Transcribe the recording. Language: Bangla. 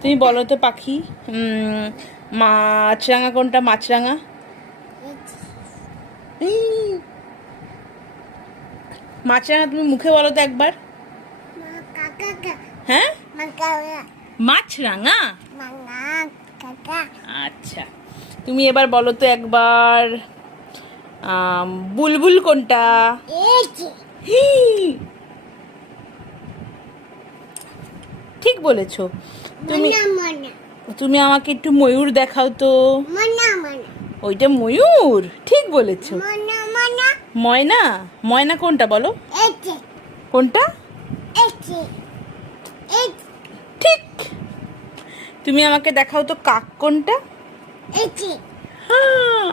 তুমি বলো তো পাখি, মাছরাঙা কোনটা? মাছরাঙা মাছরাঙা তুমি মুখে বলো তো একবার। হ্যাঁ, মাছরাঙা। আচ্ছা, তুমি এবার বলো তো একবার, বুলবুল কোনটা? ঠিক বলেছো। তুমি তুমি আমাকে একটু ময়ূর দেখাও তো। ওইটা ময়ূর, ঠিক বলেছো। ময়না, ময়না কোনটা বলো? কোনটা? ঠিক। তুমি আমাকে দেখাও তো কাক কোনটা? হ্যাঁ।